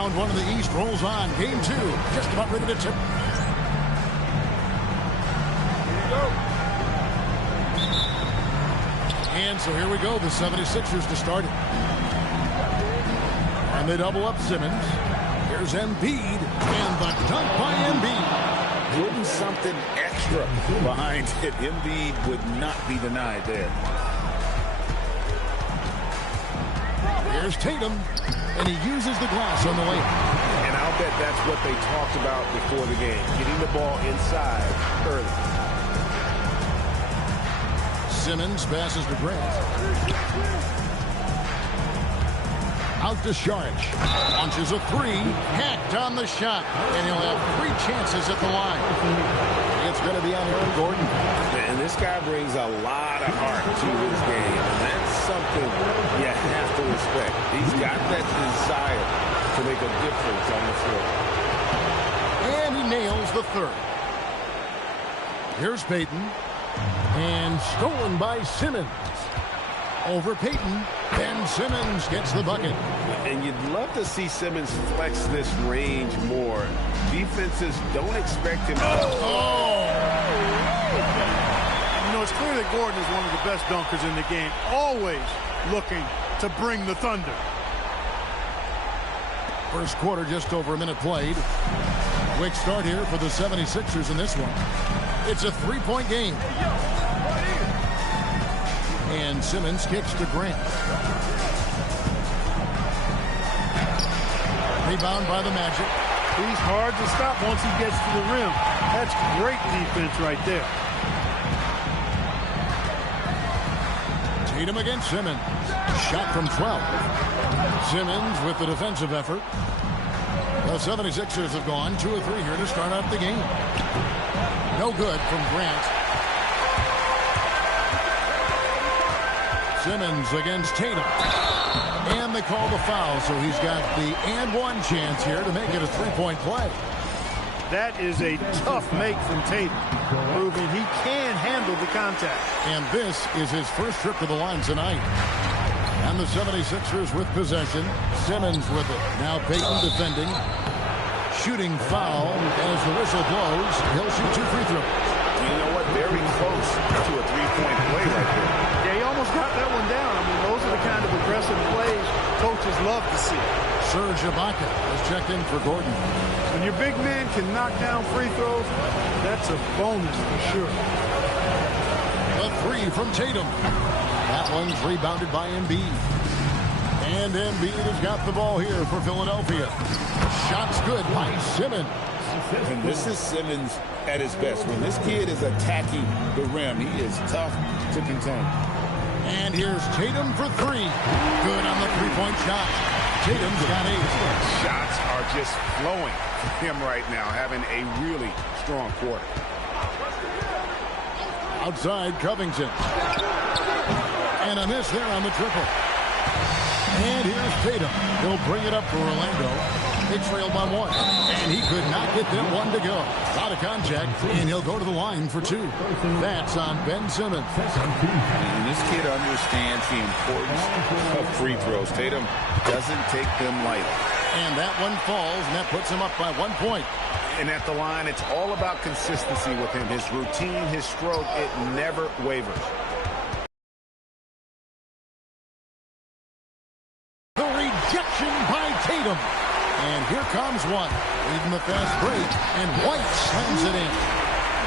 Round one of the East rolls on. Game two, just about ready to tip. And so here we go, the 76ers to start it. And they double up Simmons. Here's Embiid, and the dunk by Embiid. Putting something extra behind it. Embiid would not be denied there. Here's Tatum, and he uses the glass on the way. And I'll bet that's what they talked about before the game, getting the ball inside early. Simmons passes to Grant. Out to Saric. Launches a three. Hacked on the shot. And he'll have 3 chances at the line. It's going to be on Eric Gordon. And this guy brings a lot of heart to his game. And that's something you have to respect. He's got that desire to make a difference on the floor. And he nails the third. Here's Payton. And stolen by Simmons. Over Payton. Ben Simmons gets the bucket. And you'd love to see Simmons flex this range more. Defenses don't expect him. Oh! You know, it's clear that Gordon is one of the best dunkers in the game. Always looking to bring the thunder. First quarter, just over a minute played. Quick start here for the 76ers in this one. It's a 3-point game. And Simmons kicks to Grant. Rebound by the Magic. He's hard to stop once he gets to the rim. That's great defense right there. Tatum against Simmons. Shot from 12. Simmons with the defensive effort. The 76ers have gone 2 of 3 here to start out the game. No good from Grant. Simmons against Tatum. And they call the foul, so he's got the and one chance here to make it a 3-point play. That is a tough make from Tatum, proving he can handle the contact. And this is his first trip to the line tonight. And the 76ers with possession. Simmons with it. Now Payton defending. Shooting foul as the whistle blows. He'll shoot 2 free throws. You know what? Very close to a 3-point play right there. Yeah, he almost got that one down. I mean, those are the kind of aggressive plays coaches love to see. Serge Ibaka has checked in for Gordon. When your big man can knock down free throws, that's a bonus for sure. A 3 from Tatum. That one's rebounded by Embiid. And Embiid has got the ball here for Philadelphia. Shot's good by Simmons. And this is Simmons at his best. When this kid is attacking the rim, he is tough to contain. And here's Tatum for 3. Good on the 3-point shot. Tatum's got 8. Shots are just flowing for him right now, having a really strong quarter. Outside Covington. And a miss there on the triple. And here's Tatum. He'll bring it up for Orlando. They trailed by 1. And he could not get that one to go. Out of contact, and he'll go to the line for 2. That's on Ben Simmons. And this kid understands the importance of free throws. Tatum doesn't take them lightly. And that one falls, and that puts him up by 1 point. And at the line, it's all about consistency with him. His routine, his stroke, it never wavers. The rejection by Tatum. And here comes one. Leading the fast break, and White slams it in.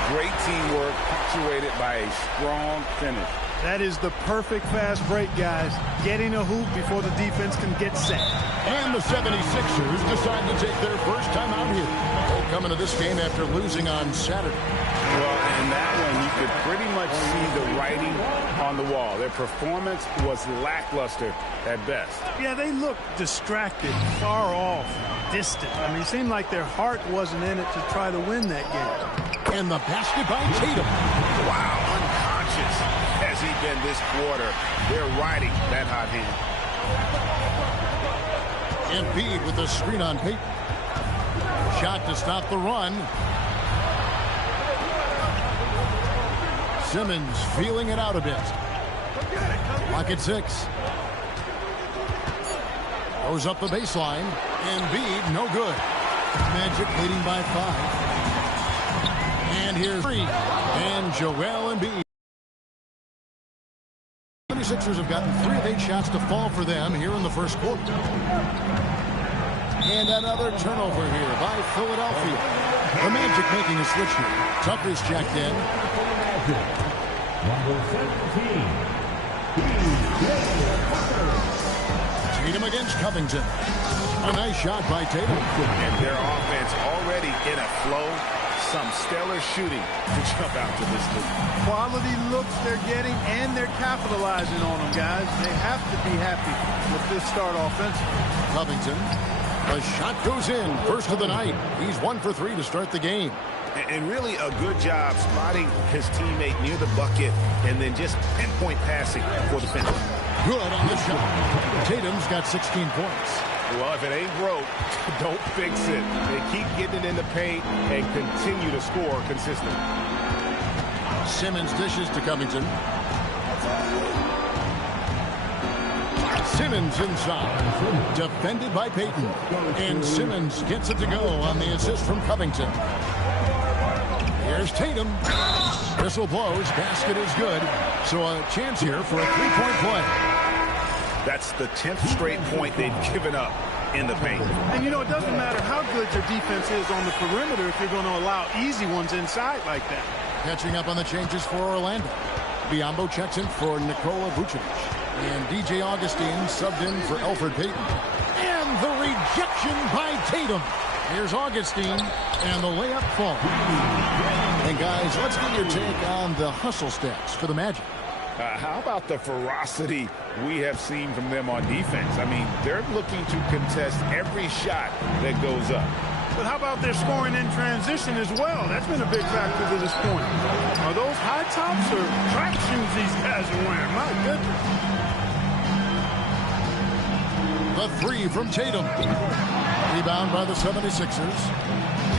Great teamwork, punctuated by a strong finish. That is the perfect fast break, guys. Getting a hoop before the defense can get set. And the 76ers decide to take their first time out here. They come into this game after losing on Saturday. Well, in that one, you could pretty much see the writing on the wall. Their performance was lackluster at best. Yeah, they looked distracted, far off, distant. I mean, it seemed like their heart wasn't in it to try to win that game. And the basket by Tatum. Wow, unconscious has he been this quarter. They're riding that hot hand. Embiid with the screen on Payton. Shot to stop the run. Simmons feeling it out a bit. Clock at 6. Goes up the baseline. Embiid, no good. Magic leading by 5. And here's 3. And Joel Embiid. 76ers have gotten 3 of 8 shots to fall for them here in the first quarter. And another turnover here by Philadelphia. The Magic making a switch here. Tucker's checked in. Number 17. Tatum against Covington. A nice shot by Tatum. And their offense already in a flow. Some stellar shooting to jump out to this league. Quality looks they're getting, and they're capitalizing on them, guys. They have to be happy with this start offensively. Covington. The shot goes in. First of the night. He's 1 for 3 to start the game. And really a good job spotting his teammate near the bucket and then just pinpoint passing for the finish. Good on the shot. Tatum's got 16 points. Well, if it ain't broke, don't fix it. They keep getting it in the paint and continue to score consistently. Simmons dishes to Covington. Simmons inside. Defended by Payton. And Simmons gets it to go on the assist from Covington. Here's Tatum. Whistle blows. Basket is good. So a chance here for a three-point play. That's the 10th straight point they've given up in the paint. And, you know, it doesn't matter how good your defense is on the perimeter if you're going to allow easy ones inside like that. Catching up on the changes for Orlando. Biyombo checks in for Nikola Vucevic. And DJ Augustine subbed in for Elfrid Payton. And the rejection by Tatum. Here's Augustine, and the layup falls. And guys, let's get your take on the hustle stats for the Magic. How about the ferocity we have seen from them on defense? I mean, they're looking to contest every shot that goes up. But how about their scoring in transition as well? That's been a big factor to this point. Are those high tops or track shoes these guys are wearing? My goodness. The 3 from Tatum. Rebound by the 76ers.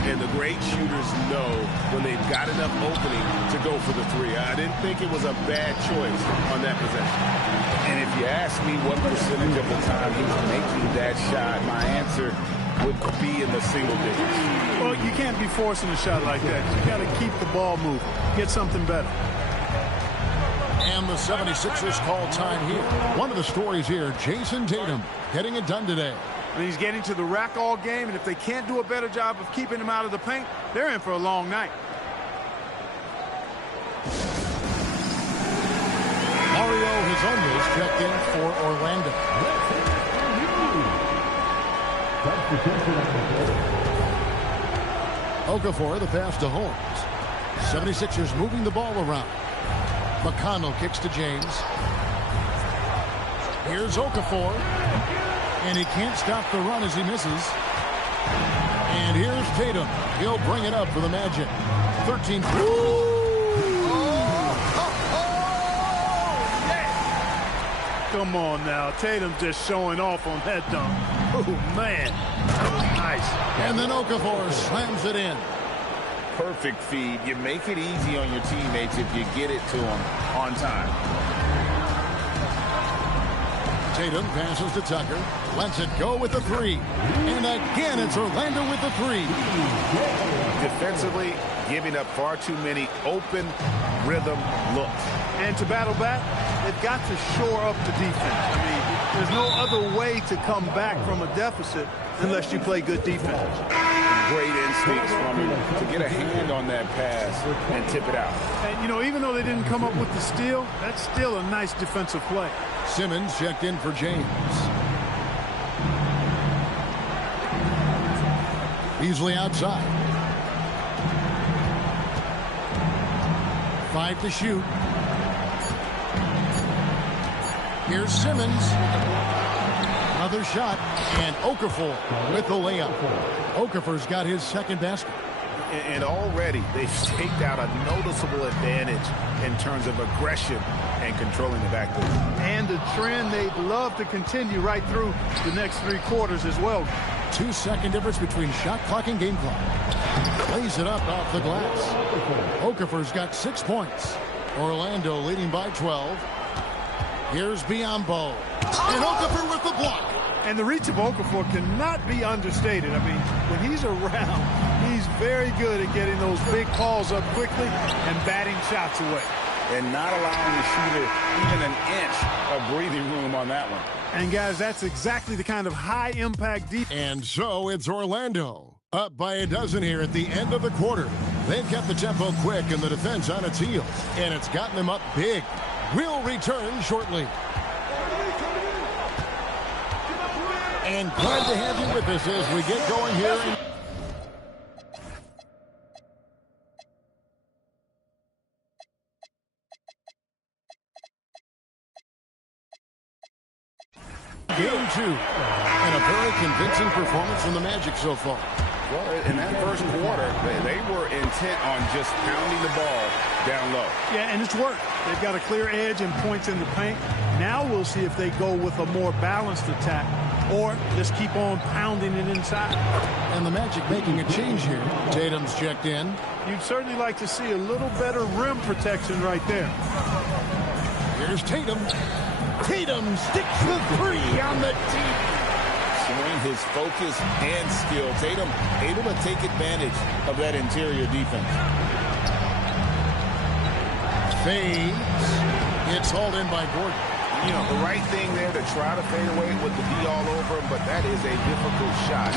And the great shooters know when they've got enough opening to go for the 3. I didn't think it was a bad choice on that possession. And if you ask me what percentage of the time he's making that shot, my answer would be in the single digits. Well, you can't be forcing a shot like that. You got to keep the ball moving. Get something better. And the 76ers call time here. One of the stories here, Jason Tatum getting it done today. And he's getting to the rack all game, and if they can't do a better job of keeping him out of the paint, they're in for a long night. Mario Hezonja's checked in for Orlando. Okafor, the pass to Holmes. 76ers moving the ball around. McConnell kicks to James. Here's Okafor. And he can't stop the run as he misses. And here's Tatum. He'll bring it up for the Magic. 13. Come on now. Tatum's just showing off on that dunk. Oh, man. That was nice. And then Okafor slams it in. Perfect feed. You make it easy on your teammates if you get it to them on time. Tatum passes to Tucker. Lets it go with the 3. And again, it's Orlando with the 3. Defensively, giving up far too many open rhythm looks. And to battle back, they've got to shore up the defense. I mean, there's no other way to come back from a deficit unless you play good defense. Great instincts from him to get a hand on that pass and tip it out. And, you know, even though they didn't come up with the steal, that's still a nice defensive play. Simmons checked in for James. Beasley outside. 5 to shoot. Here's Simmons. Another shot. And Okafor with the layup. Okafor's got his second basket. And already they've staked out a noticeable advantage in terms of aggression and controlling the backcourt. And a trend they'd love to continue right through the next 3 quarters as well. 2-second difference between shot clock and game clock. Lays it up off the glass. Okafor's got 6 points. Orlando leading by 12. Here's Biyombo. And Okafor with the block. And the reach of Okafor cannot be understated. I mean, when he's around, he's very good at getting those big calls up quickly and batting shots away. And not allowing the shooter even an inch of breathing room on that one. And, guys, that's exactly the kind of high-impact defense. And so it's Orlando, up by a dozen here at the end of the quarter. They've kept the tempo quick and the defense on its heels, and it's gotten them up big. We'll return shortly. And glad to have you with us as we get going here. Game 2. And a very convincing performance from the Magic so far. Well, in that first quarter, they were intent on just pounding the ball down low. Yeah, and it's worked. They've got a clear edge and points in the paint. Now we'll see if they go with a more balanced attack or just keep on pounding it inside. And the Magic making a change here. Tatum's checked in. You'd certainly like to see a little better rim protection right there. Here's Tatum. Tatum sticks the three on the tee. Showing his focus and skill. Tatum able to take advantage of that interior defense. Fades. It's hauled in by Gordon. You know, the right thing there to try to fade away with the D all over him, but that is a difficult shot.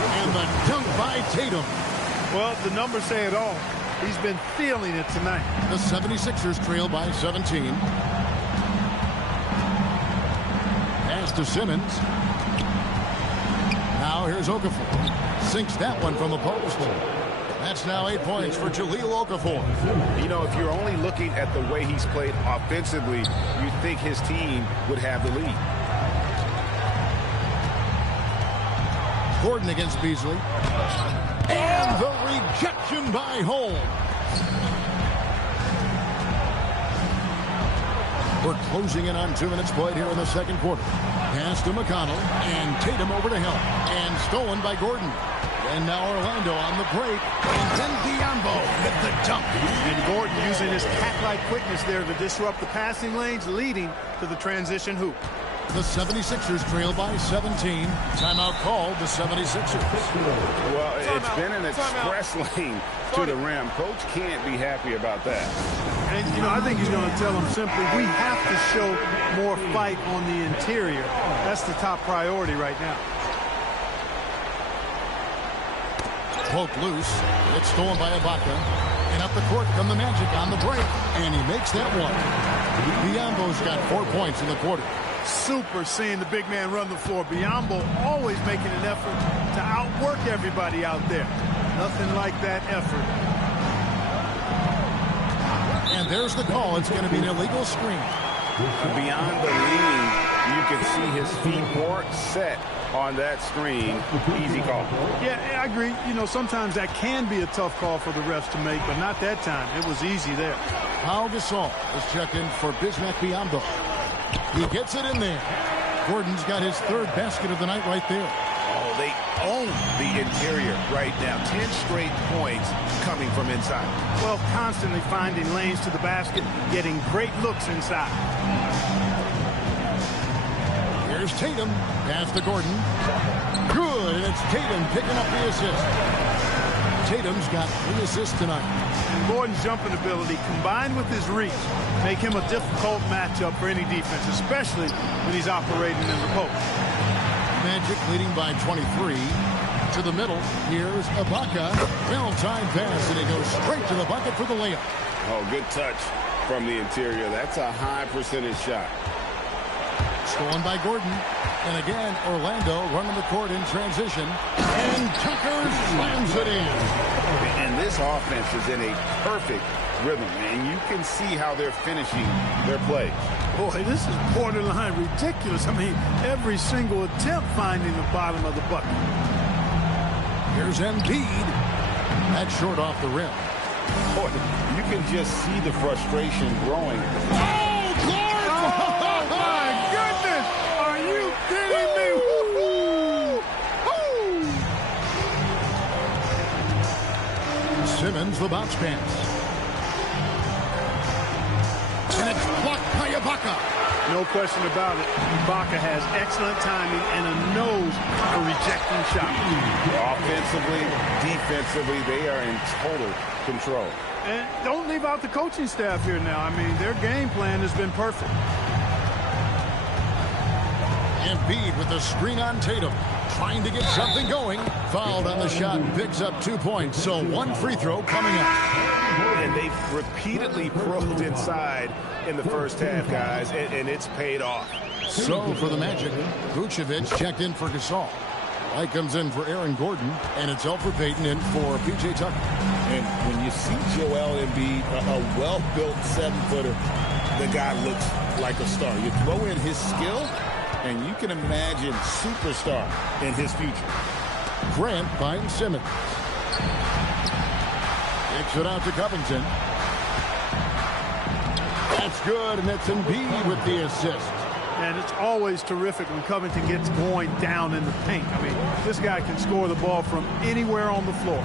And the dunk by Tatum. Well, the numbers say it all. He's been feeling it tonight. The 76ers trail by 17. Pass to Simmons. Now here's Okafor. Sinks that one from the post. That's now 8 points for Jahlil Okafor. You know, if you're only looking at the way he's played offensively, you'd think his team would have the lead. Gordon against Beasley. And the rejection by Holmes. We're closing in on 2 minutes played here in the second quarter. Pass to McConnell, and Tatum over to help. And stolen by Gordon. And now Orlando on the break. And then Biyombo with the dunk. And Gordon using his cat-like quickness there to disrupt the passing lanes, leading to the transition hoop. The 76ers trail by 17. Timeout called the 76ers. Well, it's been an express lane to the rim. Coach can't be happy about that. And, you know, I think he's going to tell them simply, we have to show more fight on the interior. That's the top priority right now. Poked loose. It's stolen by Ibaka. And up the court come the Magic on the break. And he makes that one. Biyombo's got 4 points in the quarter. Super seeing the big man run the floor. Biyombo always making an effort to outwork everybody out there. Nothing like that effort. And there's the call. It's going to be an illegal screen. Beyond the lean, you can see his feet weren't set on that screen. Easy call. Yeah, I agree. You know, sometimes that can be a tough call for the refs to make, but not that time. It was easy there. Pau Gasol is checked in for Bismack Biyombo. He gets it in there. Gordon's got his 3rd basket of the night right there. Oh, they own the interior right now. 10 straight points coming from inside. Well, constantly finding lanes to the basket, getting great looks inside. Here's Tatum. Pass to Gordon. Good, and it's Tatum picking up the assist. Tatum's got 3 assists tonight. And Gordon's jumping ability, combined with his reach, make him a difficult matchup for any defense, especially when he's operating in the post. Magic leading by 23. To the middle, here's Ibaka. Well-timed pass, and he goes straight to the bucket for the layup. Oh, good touch from the interior. That's a high percentage shot. Stolen by Gordon. And again, Orlando running the court in transition. And Tucker slams it in. And this offense is in a perfect rhythm, and you can see how they're finishing their plays. Boy, this is borderline ridiculous. I mean, every single attempt finding the bottom of the bucket. Here's Embiid. That's short off the rim. Boy, you can just see the frustration growing. Oh, Clark! Oh, my goodness! Are you kidding me? Simmons, the bounce pass. And it's blocked by Ibaka. No question about it. Ibaka has excellent timing and a nose for rejecting shots. Offensively, defensively, they are in total control. And don't leave out the coaching staff here now. I mean, their game plan has been perfect. Embiid with the screen on Tatum, trying to get something going. Fouled on the shot and picks up 2 points. So 1 free throw coming up. And they've repeatedly probed inside in the first half, guys, and it's paid off. So for the Magic, Vucevic checked in for Gasol. White comes in for Aaron Gordon, and it's Elfrid Payton in for P.J. Tucker. And when you see Joel Embiid, a well-built 7-footer, the guy looks like a star. You throw in his skill, and you can imagine superstar in his future. Grant finds Simmons. Kicks it out to Covington. That's good, and it's Embiid with the assist. And it's always terrific when Covington gets going down in the paint. I mean, this guy can score the ball from anywhere on the floor.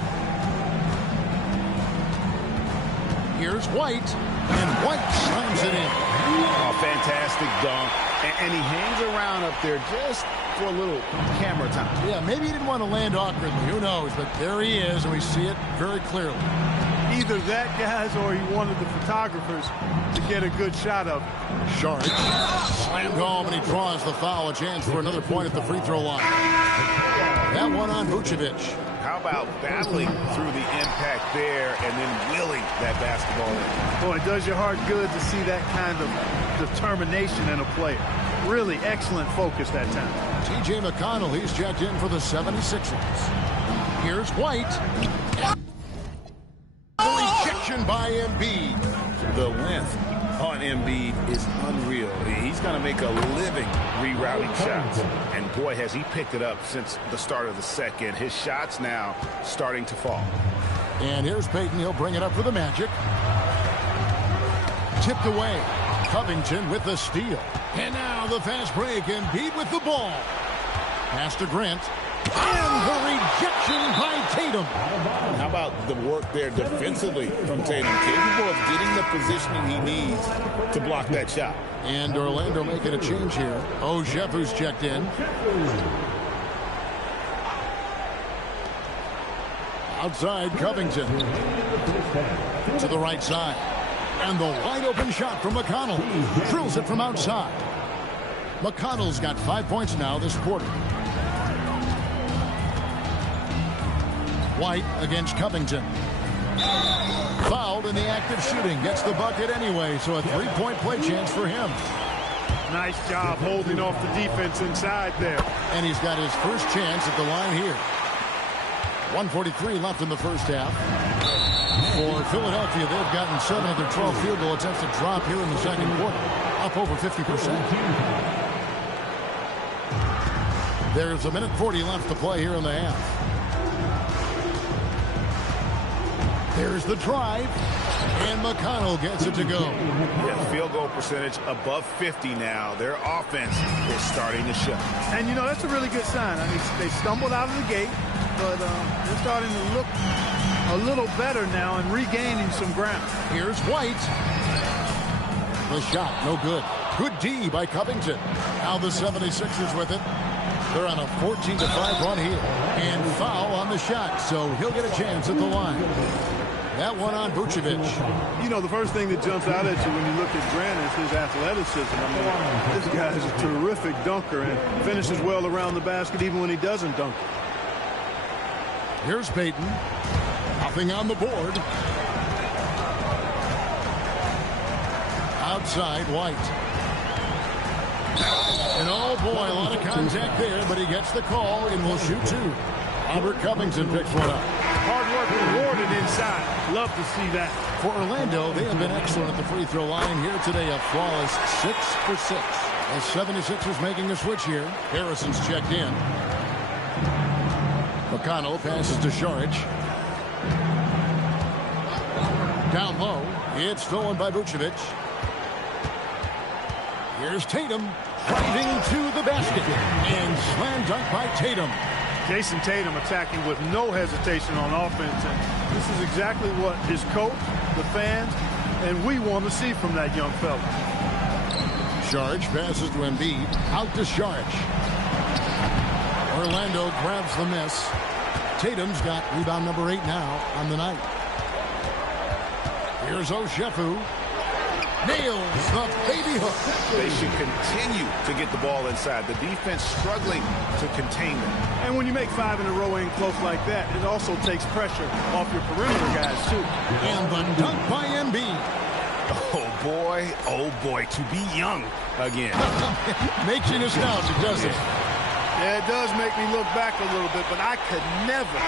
Here's White, and White slams it in. Oh, fantastic dunk. And he hangs around up there just for a little camera time. Yeah, maybe he didn't want to land awkwardly. Who knows? But there he is, and we see it very clearly. Either that, guys, or he wanted the photographers to get a good shot of it. Sharp slammed home, and he draws the foul. A chance for another point at the free throw line. That one on Vucevic. How about battling through the impact there and then willing that basketball in? Boy, it does your heart good to see that kind of determination in a player. Really excellent focus that time. T.J. McConnell, he's checked in for the 76ers. Here's White. The rejection by Embiid. The length on Embiid is unreal. He's going to make a living rerouting shots. And boy, has he picked it up since the start of the second. His shots now starting to fall. And here's Payton. He'll bring it up for the Magic. Tipped away. Covington with the steal. And now the fast break. Embiid with the ball. Pass to Grant. And the rejection by Tatum. How about the work there defensively from Tatum? Capable of getting the positioning he needs to block that shot. And Orlando making a change here. Ojef, who's checked in. Outside, Covington. To the right side. And the wide open shot from McConnell. Drills it from outside. McConnell's got 5 points now this quarter. White against Covington. Fouled in the act of shooting. Gets the bucket anyway, so a 3-point play chance for him. Nice job holding off the defense inside there. And he's got his first chance at the line here. 1:43 left in the first half. For Philadelphia, they've gotten 7 of their 12 field goal attempts to drop here in the second quarter. Up over 50%. There's 1:40 left to play here in the half. There's the drive, and McConnell gets it to go. Yeah, field goal percentage above 50 now. Their offense is starting to show. And, you know, that's a really good sign. I mean, they stumbled out of the gate, but they're starting to look a little better now and regaining some ground. Here's White. The shot, no good. Good D by Covington. Now the 76ers with it. They're on a 14-5 run here. And foul on the shot, so he'll get a chance at the line. That one on Vucevic. You know, the first thing that jumps out at you when you look at Grant is his athleticism. I mean, this guy is a terrific dunker and finishes well around the basket even when he doesn't dunk. Here's Payton. Nothing on the board. Outside, White. And oh boy, a lot of contact there, but he gets the call and will shoot 2. Robert Covington picks one up. Hard work rewarded inside. Love to see that. For Orlando, they have been excellent at the free throw line here today. A flawless 6 for 6. The 76ers making a switch here. Harrison's checked in. McConnell passes to Saric. Down low. It's stolen by Vucevic. Here's Tatum. Driving to the basket. And slam dunk by Tatum. Jason Tatum attacking with no hesitation on offense. And this is exactly what his coach, the fans, and we want to see from that young fella. Saric passes to Embiid. Out to Saric. Orlando grabs the miss. Tatum's got rebound number 8 now on the night. Here's Oshefu. Nails the baby hook. They should continue to get the ball inside. The defense struggling to contain them. And when you make 5 in a row in close like that, it also takes pressure off your perimeter guys, too. And the dunk by Embiid. Oh boy, to be young again. Makes you nostalgic, doesn't it? Yeah, it does make me look back a little bit, but I could never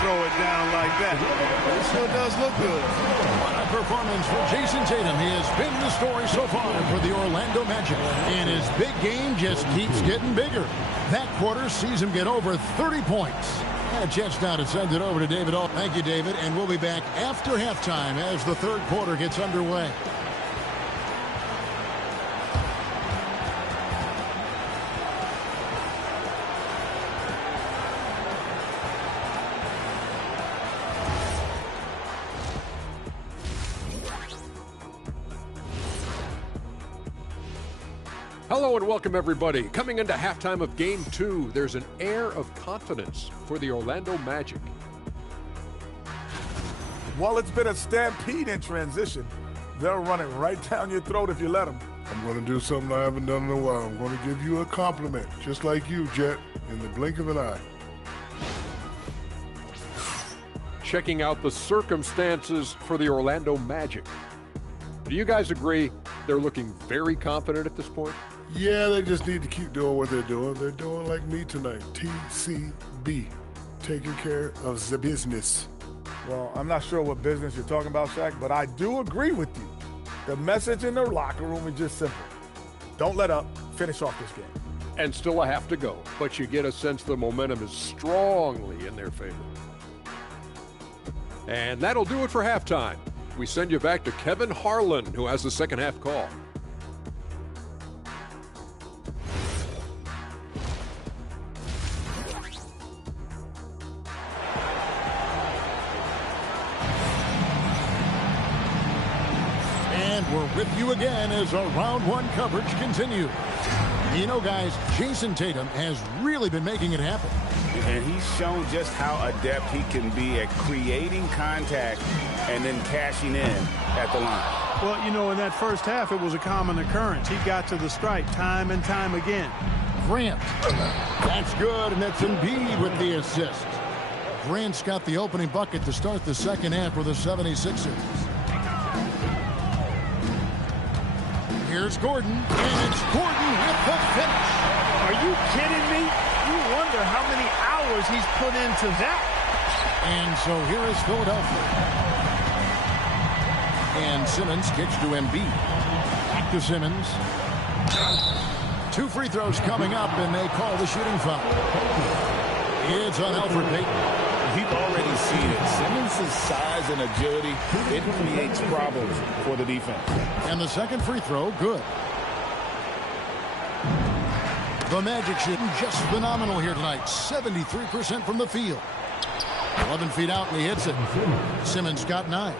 throw it down like that. But it still does look good. What a performance for Jason Tatum. He has been the story so far for the Orlando Magic. And his big game just keeps getting bigger. That quarter sees him get over 30 points. And a chance now to send it over to David Ault. Thank you, David. And we'll be back after halftime as the third quarter gets underway. Hello and welcome, everybody. Coming into halftime of Game 2, there's an air of confidence for the Orlando Magic. While it's been a stampede in transition, they'll run it right down your throat if you let them. I'm going to do something I haven't done in a while. I'm going to give you a compliment, just like you, Jet, in the blink of an eye. Checking out the circumstances for the Orlando Magic. Do you guys agree they're looking very confident at this point? Yeah, they just need to keep doing what they're doing. They're doing like me tonight, TCB, taking care of the business. Well, I'm not sure what business you're talking about, Shaq, but I do agree with you. The message in the locker room is just simple. Don't let up. Finish off this game. And still a half to go, but you get a sense the momentum is strongly in their favor. And that'll do it for halftime. We send you back to Kevin Harlan, who has the second half call. And we're with you again as our round one coverage continues. You know, guys, Jason Tatum has really been making it happen. And he's shown just how adept he can be at creating contact and then cashing in at the line. Well, you know, in that first half, it was a common occurrence. He got to the stripe time and time again. Grant. That's good, and that's Embiid with the assist. Grant's got the opening bucket to start the second half for the 76ers. Here's Gordon, and it's Gordon with the finish. Are you kidding me? You wonder how many hours he's put into that. And so here is Philadelphia. And Simmons kicks to Embiid. Back to Simmons. 2 free throws coming up, and they call the shooting foul. It's on Elfrid Payton. You've already seen it. Simmons' size and agility, it creates problems for the defense. And the second free throw, good. The Magic shooting just phenomenal here tonight. 73% from the field. 11 feet out, and he hits it. Simmons got 9.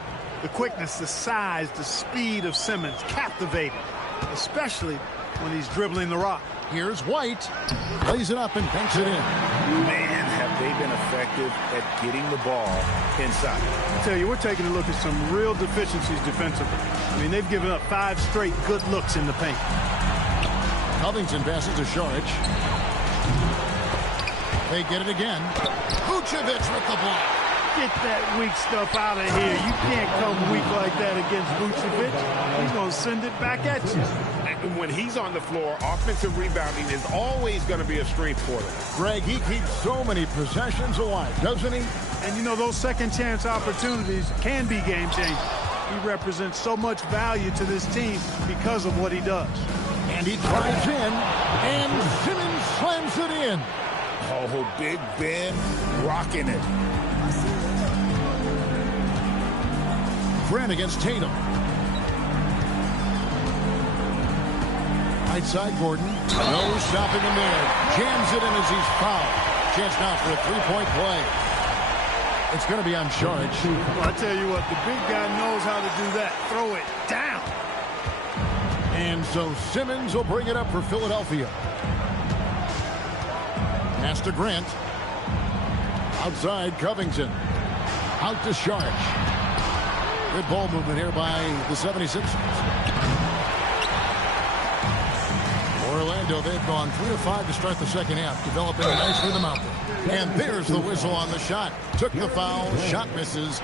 The quickness, the size, the speed of Simmons captivating, especially when he's dribbling the rock. Here's White. Lays it up and banks it in. Man, have they been effective at getting the ball inside. I tell you, we're taking a look at some real deficiencies defensively. I mean, they've given up 5 straight good looks in the paint. Covington passes to Saric. They get it again. Vucevic with the block. Get that weak stuff out of here. You can't come weak like that against Vucevic. He's going to send it back at you. And when he's on the floor, offensive rebounding is always going to be a strength for them. Greg, he keeps so many possessions alive, doesn't he? And you know, those second chance opportunities can be game changing. He represents so much value to this team because of what he does. And he drives in, and Simmons slams it in. Oh, Big Ben rocking it. Grant against Tatum. Right side, Gordon. No stopping him there. Jams it in as he's fouled. Chance now for a three-point play. It's going to be on Saric. Well, I tell you what, the big guy knows how to do that. Throw it down. And so Simmons will bring it up for Philadelphia. Pass to Grant. Outside, Covington. Out to Sharge. Good ball movement here by the 76ers. Orlando, they've gone 3 of 5 to start the second half, developing a nice rhythm out there. And there's the whistle on the shot. Took the foul, shot misses.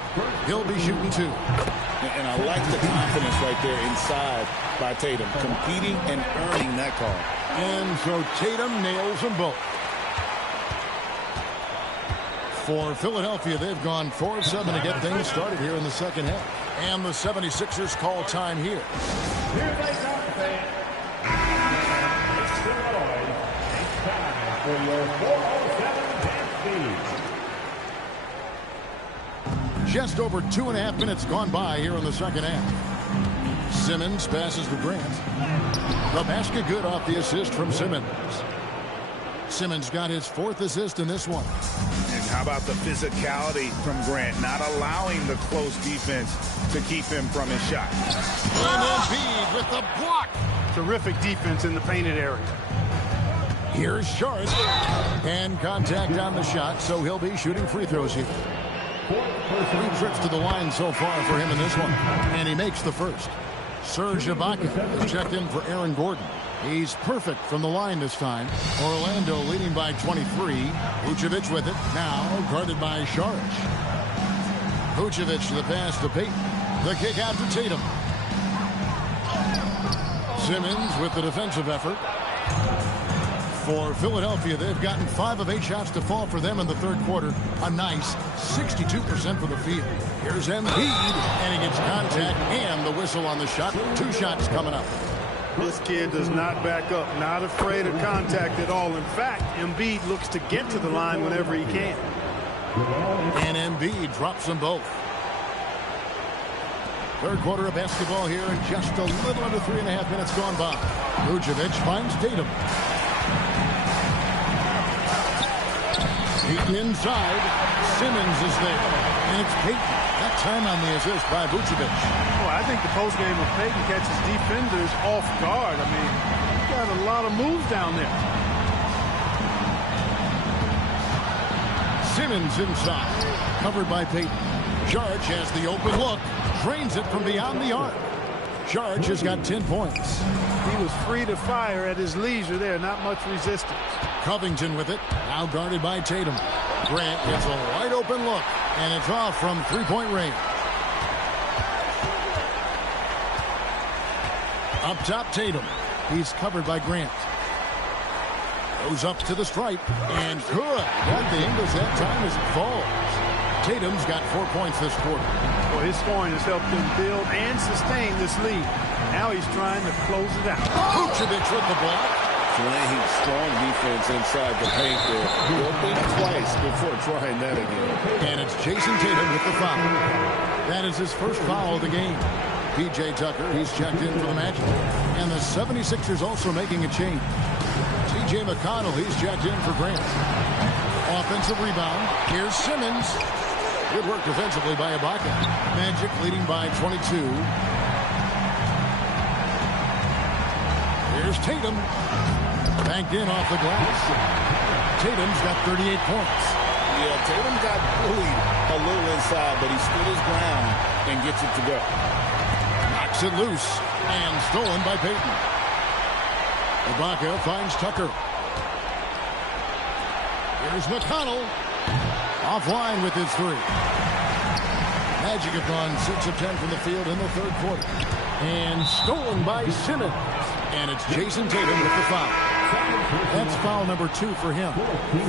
He'll be shooting 2. And I like the confidence right there inside by Tatum, competing and earning that call. And so Tatum nails them both. For Philadelphia, they've gone 4 of 7 to get things started here in the second half. And the 76ers call time here. Here they come, fans. It's Illinois. It's time for your 407 dance feed. Just over 2.5 minutes gone by here in the second half. Simmons passes to Grant. The basket good off the assist from Simmons. Simmons got his 4th assist in this one. And how about the physicality from Grant, not allowing the close defense to keep him from his shot. And Embiid with the block. Terrific defense in the painted area. Here's Sharp. And contact on the shot, so he'll be shooting free throws here. 3 trips to the line so far for him in this one. And he makes the first. Serge Ibaka has checked in for Aaron Gordon. He's perfect from the line this time. Orlando leading by 23. Vucevic with it. Now guarded by Sharp. Vucevic the pass to Payton. The kick out to Tatum. Simmons with the defensive effort. For Philadelphia, they've gotten 5 of 8 shots to fall for them in the third quarter. A nice 62% for the field. Here's Embiid, and he gets contact and the whistle on the shot. 2 shots coming up. This kid does not back up, not afraid of contact at all. In fact, Embiid looks to get to the line whenever he can. And Embiid drops them both. Third quarter of basketball here, and just a little under 3.5 minutes gone by. Vucevic finds Tatum. Payton inside. Simmons is there. And it's Payton. That time on the assist by Vucevic. Well, I think the postgame of Payton catches defenders off guard. I mean, he's got a lot of moves down there. Simmons inside. Covered by Payton. Sharge has the open look. Drains it from beyond the arc. Sharge has got 10 points. He was free to fire at his leisure there. Not much resistance. Covington with it. Now guarded by Tatum. Grant gets a wide open look. And it's off from 3-point range. Up top, Tatum. He's covered by Grant. Goes up to the stripe. And good. Got the Ingles that time as it falls. Tatum's got 4 points this quarter. Well, his scoring has helped him build and sustain this lead. Now he's trying to close it out. Vucevic with the block. Playing strong defense inside the paint there. He'll think twice before trying that again. And it's Jason Tatum with the foul. That is his first foul of the game. P.J. Tucker, he's checked in for the Magic. And the 76ers also making a change. T.J. McConnell, he's checked in for Grant. Offensive rebound. Here's Simmons. Good work defensively by Ibaka. Magic leading by 22. Here's Tatum. Banked in off the glass. Tatum's got 38 points. Yeah, Tatum got bullied a little inside, but he stood his ground and gets it to go. Knocks it loose and stolen by Payton. Ibaka finds Tucker. Here's McConnell. Offline with his 3. Magic have gone 6 of 10 from the field in the third quarter. And stolen by Simmons. And it's Jason Tatum with the foul. That's foul number 2 for him.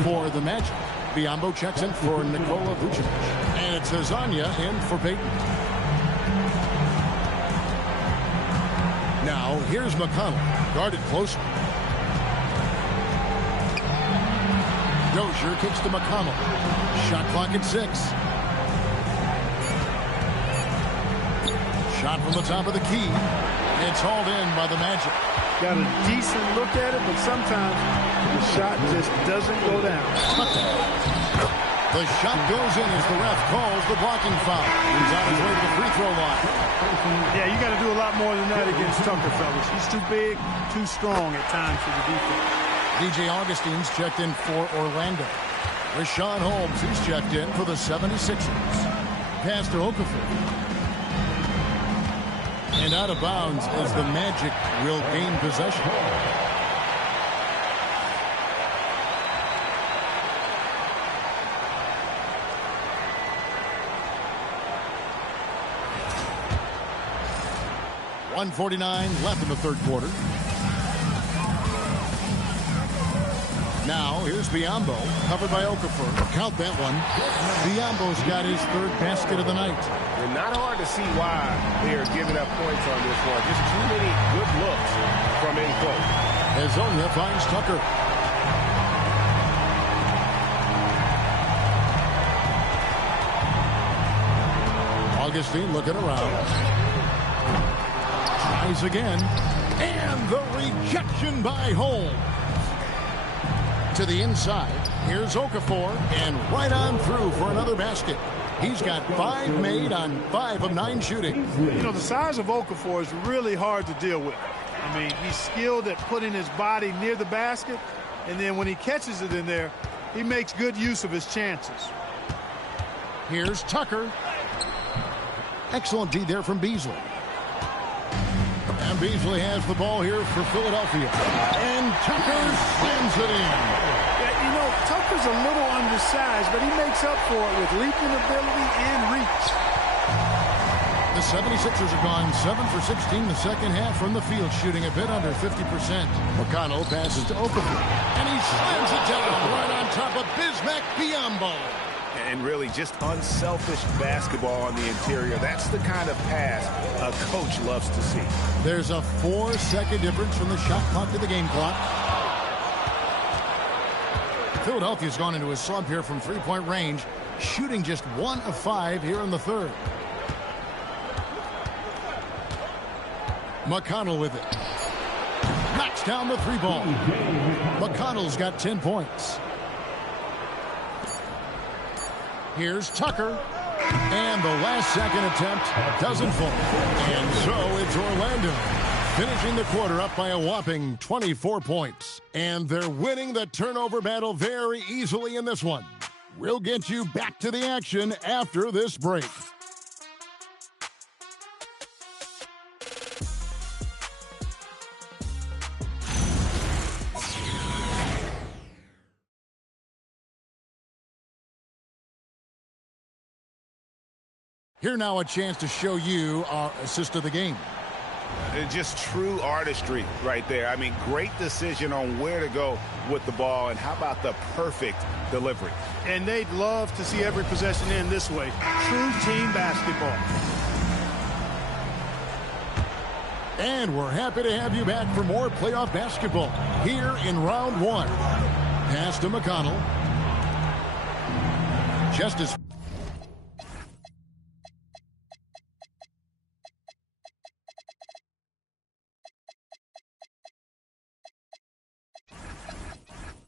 For the Magic, Biyombo checks in for Nikola Vucevic. And it's Hezonja in for Payton. Now, here's McConnell. Guarded closely. Dozier kicks to McConnell. Shot clock at 6. Shot from the top of the key. It's hauled in by the Magic. Got a decent look at it, but sometimes the shot just doesn't go down. The shot goes in as the ref calls the blocking foul. He's on his way to the free throw line. Yeah, you got to do a lot more than that against Tucker, fellas. He's too big, too strong at times for the defense. DJ Augustine's checked in for Orlando. Rashawn Holmes, he's checked in for the 76ers. Pass to Okafor. And out of bounds as the Magic will gain possession. .149 left in the third quarter. Now, here's Biyombo, covered by Okafor. Count that one. Biyombo's got his third basket of the night. And not hard to see why they are giving up points on this one. Just too many good looks from in close. Hezonja finds Tucker. Augustine looking around. Tries again. And the rejection by Holmes. To the inside. Here's Okafor. And right on through for another basket. He's got 5 made on 5 of 9 shooting. You know, the size of Okafor is really hard to deal with. I mean, he's skilled at putting his body near the basket. And then when he catches it in there, he makes good use of his chances. Here's Tucker. Excellent D there from Beasley. And Beasley has the ball here for Philadelphia. And Tucker slams it in. Yeah, you know, Tucker's a little undersized, but he makes up for it with leaping ability and reach. The 76ers have gone 7 for 16 the second half from the field, shooting a bit under 50%. McConnell passes to Okafor. And he slams it down right on top of Bismack Biyombo. And really just unselfish basketball on the interior. That's the kind of pass a coach loves to see. There's a 4-second difference from the shot clock to the game clock. Philadelphia's gone into a slump here from three-point range, shooting just 1 of 5 here in the third. McConnell with it. Knocks down the 3 ball. McConnell's got 10 points. Here's Tucker. And the last second attempt doesn't fall. And so it's Orlando finishing the quarter up by a whopping 24 points. And they're winning the turnover battle very easily in this one. We'll get you back to the action after this break. Here now a chance to show you our assist of the game. Just true artistry right there. I mean, great decision on where to go with the ball, and how about the perfect delivery? And they'd love to see every possession end this way. True team basketball. And we're happy to have you back for more playoff basketball here in round 1. Pass to McConnell. Just as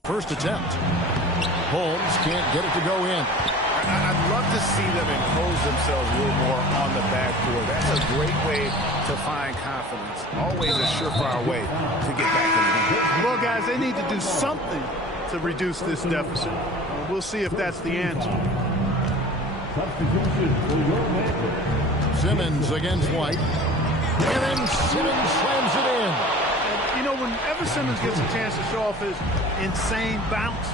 first attempt. Holmes can't get it to go in. I'd love to see them impose themselves a little more on the backboard. That's a great way to find confidence. Always a surefire way to get back in the game. Well, guys, they need to do something to reduce this deficit. We'll see if that's the answer. Simmons against White. And then Simmons slams it in. You know, whenever Simmons gets a chance to show off his insane bounce,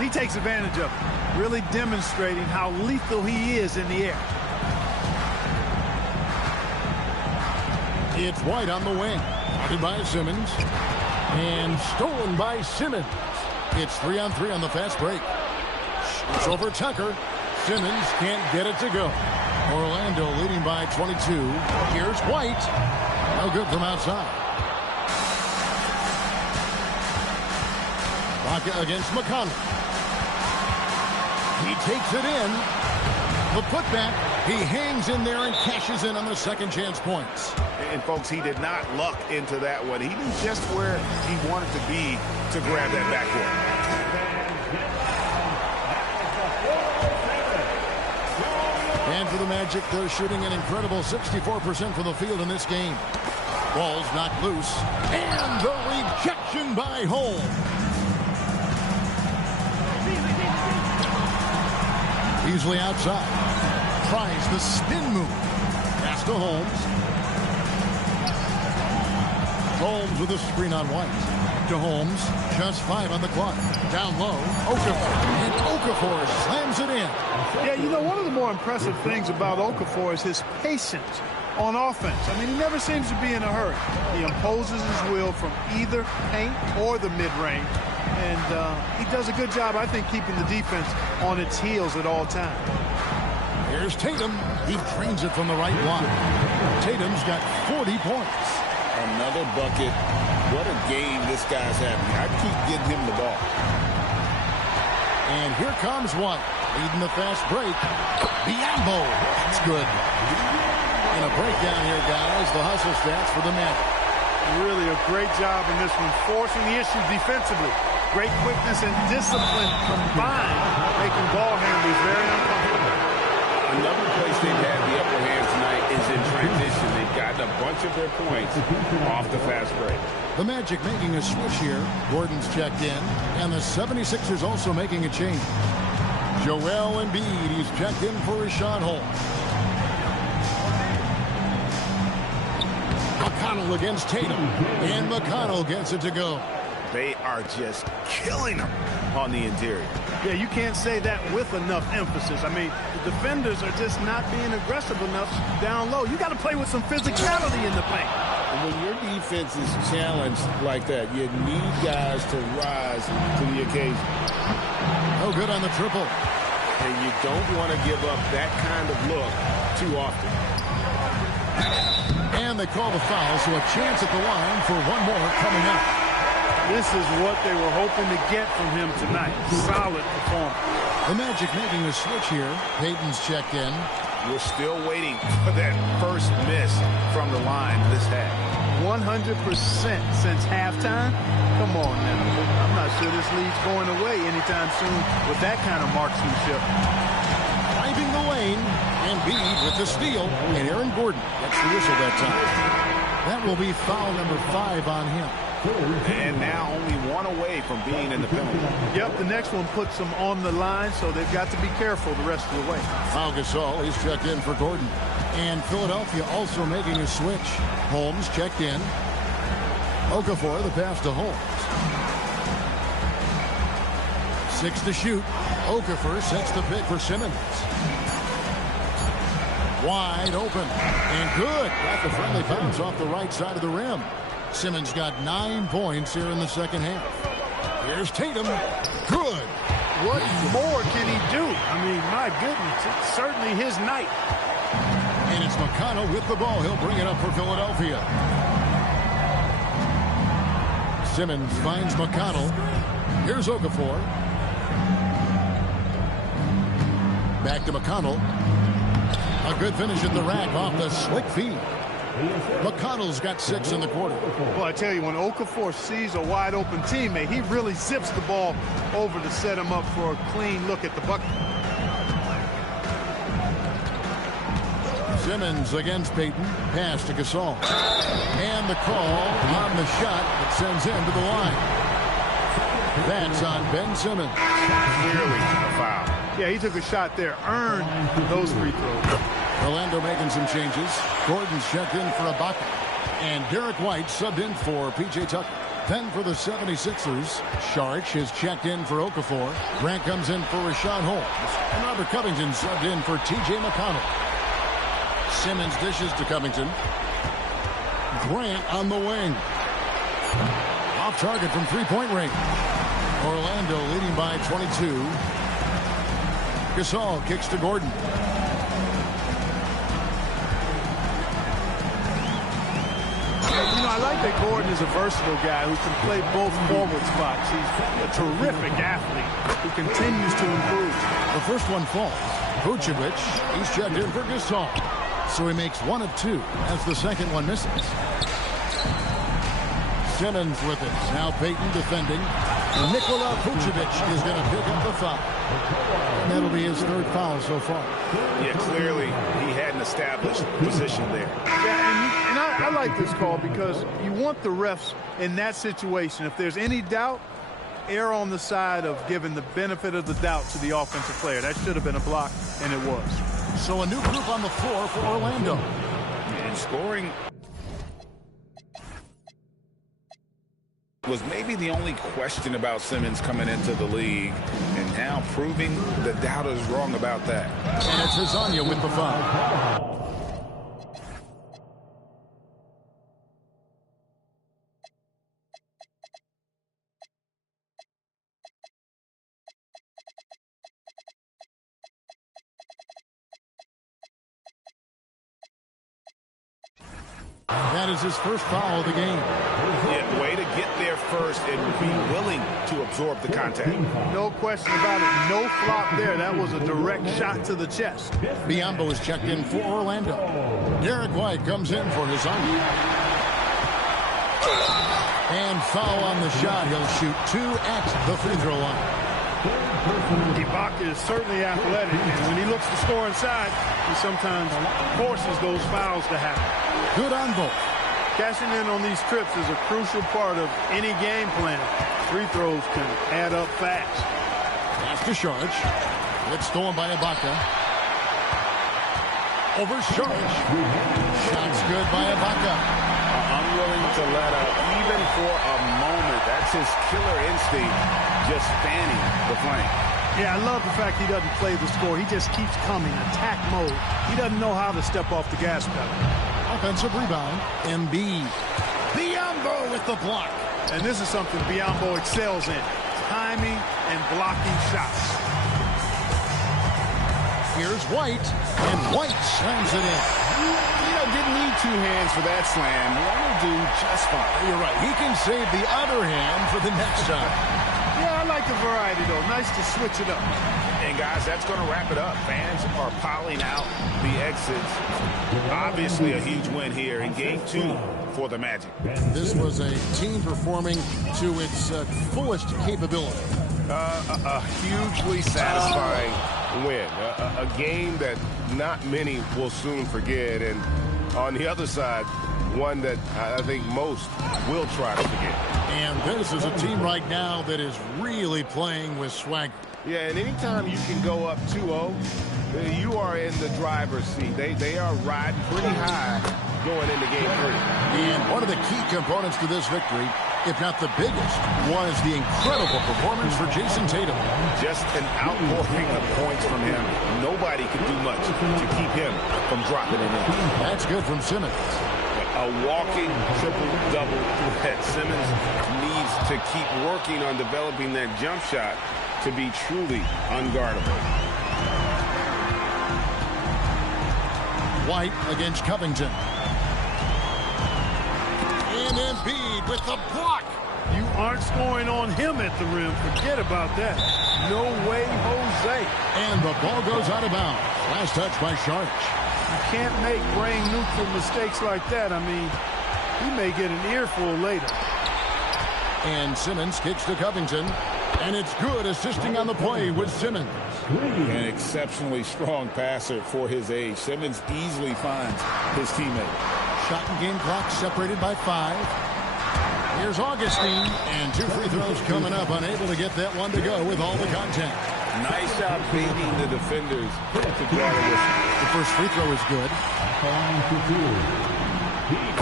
he takes advantage of it, really demonstrating how lethal he is in the air. It's White on the wing. Guarded by Simmons. And stolen by Simmons. It's 3-on-3 on the fast break. It's over Tucker. Simmons can't get it to go. Orlando leading by 22. Here's White. No good from outside. Baca against McConnell. He takes it in. The putback. He hangs in there and cashes in on the second chance points. And folks, he did not luck into that one. He knew just where he wanted to be to grab that backboard. Magic, they're shooting an incredible 64% from the field in this game. Ball's knocked loose. And the rejection by Holmes. Beasley outside. Tries the spin move. Pass to Holmes. Holmes with a screen on White. To Holmes. Just 5 on the clock. Down low. Okafor. And Okafor slams it in. Yeah, you know, one of the more impressive things about Okafor is his patience on offense. I mean, he never seems to be in a hurry. He imposes his will from either paint or the mid-range. And he does a good job, I think, keeping the defense on its heels at all times. Here's Tatum. He drains it from the right line. Tatum's got 40 points. Another bucket. What a game this guy's having. I keep getting him the ball. And here comes White. Leading the fast break. Biyombo. That's good. And a breakdown here, guys. The hustle stats for the Magic. Really a great job in this one, forcing the issue defensively. Great quickness and discipline combined, making ball handlers very uncomfortable. Another place they've had the upper hand tonight is in transition. They've gotten a bunch of their points off the fast break. The Magic making a switch here. Gordon's checked in. And the 76ers also making a change. Joel Embiid, he's checked in for Richaun Holmes. McConnell against Tatum. And McConnell gets it to go. They are just killing them on the interior. Yeah, you can't say that with enough emphasis. I mean, the defenders are just not being aggressive enough down low. You got to play with some physicality in the paint. And when your defense is challenged like that, you need guys to rise to the occasion. No good on the triple. And you don't want to give up that kind of look too often. And they call the foul, so a chance at the line for one more coming up. This is what they were hoping to get from him tonight. Solid performance. The Magic making a switch here. Payton's checked in. We're still waiting for that first miss from the line this half. 100% since halftime? Come on now. I'm not sure this lead's going away anytime soon with that kind of marksmanship. Driving the lane. Embiid with the steal. And Aaron Gordon gets the whistle that time. That will be foul number 5 on him. And now only one away from being in the penalty. Yep, the next one puts them on the line, so they've got to be careful the rest of the way. Pau Gasol, he's checked in for Gordon. And Philadelphia also making a switch. Holmes checked in. Okafor, the pass to Holmes. 6 to shoot. Okafor sets the pick for Simmons. Wide open. And good. Got the friendly bounce off the right side of the rim. Simmons got 9 points here in the second half. Here's Tatum. Good. What more can he do? I mean, my goodness, it's certainly his night. And it's McConnell with the ball. He'll bring it up for Philadelphia. Simmons finds McConnell. Here's Okafor. Back to McConnell. A good finish at the rack off the slick feed. McConnell's got 6 in the quarter. Well, I tell you, when Okafor sees a wide-open teammate, he really zips the ball over to set him up for a clean look at the bucket. Simmons against Payton. Pass to Gasol. And the call on the shot that sends him to the line. That's on Ben Simmons. Clearly a foul. Yeah, he took a shot there, earned those free throws. Orlando making some changes. Gordon's checked in for Ibaka. And Derek White subbed in for P.J. Tucker. Then for the 76ers, Sharch is checked in for Okafor. Grant comes in for Richaun Holmes. And Robert Covington subbed in for T.J. McConnell. Simmons dishes to Covington. Grant on the wing. Off target from three-point range. Orlando leading by 22. Gasol kicks to Gordon. You know, I like that Gordon is a versatile guy who can play both forward spots. He's a terrific athlete who continues to improve. The first one falls. Vucevic, he's checked in for Gasol. So he makes 1 of 2 as the second one misses. Simmons with it. Now Payton defending. And Nikola Vucevic is going to pick up the foul. And that'll be his third foul so far. Yeah, clearly he had an established position there. Yeah, and I like this call because you want the refs in that situation. If there's any doubt, err on the side of giving the benefit of the doubt to the offensive player. That should have been a block, and it was. So a new group on the floor for Orlando. And scoring was maybe the only question about Simmons coming into the league, and now proving the doubters wrong about that. And it's Hezonja with the foul. That is his first foul of the game. Yeah, way to get there first and be willing to absorb the contact. No question about it. No flop there. That was a direct shot to the chest. Biyombo is checked in for Orlando. Derek White comes in for Hezonja. And foul on the shot. He'll shoot 2 at the free throw line. Ibaka is certainly athletic, and when he looks to score inside, he sometimes forces those fouls to happen. Good on both. Cashing in on these trips is a crucial part of any game plan. Free throws can add up fast. Pass to Saric. It's stolen by Ibaka. Over Saric. Shots good by Ibaka. Unwilling to let up, even for a moment. That's his killer instinct, just fanning the flame. Yeah, I love the fact he doesn't play the score. He just keeps coming, attack mode. He doesn't know how to step off the gas pedal. Offensive rebound. Embiid. Biyombo with the block. And this is something Biyombo excels in. Timing and blocking shots. Here's White. And White slams it in. Didn't need 2 hands for that slam. One will do just fine. You're right. He can save the other hand for the next time. Yeah, I like the variety, though. Nice to switch it up. And, guys, that's going to wrap it up. Fans are piling out the exits. Obviously a huge win here in Game 2 for the Magic. This was a team performing to its fullest capability. A hugely satisfying win. A game that not many will soon forget. And on the other side, one that I think most will try to forget. And this is a team right now that is really playing with swagger. Yeah, and anytime you can go up 2-0, you are in the driver's seat. They are riding pretty high going into Game 3. And one of the key components to this victory, if not the biggest, was the incredible performance for Jason Tatum. Just an outpouring of points from him. Nobody could do much to keep him from dropping it in. That's good from Simmons. A walking triple-double threat. Simmons needs to keep working on developing that jump shot to be truly unguardable. White against Covington. And Embiid with the block. You aren't scoring on him at the rim. Forget about that. No way, Jose. And the ball goes out of bounds. Last touch by Saric. You can't make brain-neutral mistakes like that. I mean, he may get an earful later. And Simmons kicks to Covington. And it's good, assisting on the play with Simmons. An exceptionally strong passer for his age. Simmons easily finds his teammate. Shot and game clock separated by 5. Here's Augustine. And 2 free throws coming up. Unable to get that one to go with all the contact. Nice job baiting the defenders together. The first free throw is good.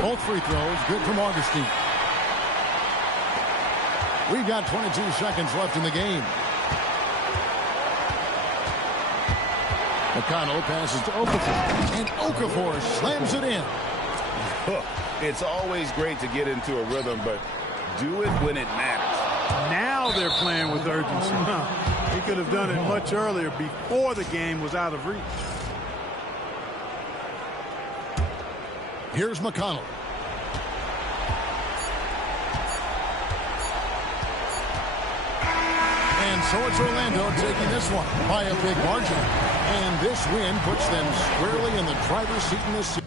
Both free throws good from Augustine. We've got 22 seconds left in the game. McConnell passes to Okafor. And Okafor slams it in. It's always great to get into a rhythm, but do it when it matters. Now they're playing with urgency. He could have done it much earlier before the game was out of reach. Here's McConnell. And so it's Orlando taking this one by a big margin. And this win puts them squarely in the driver's seat in this series.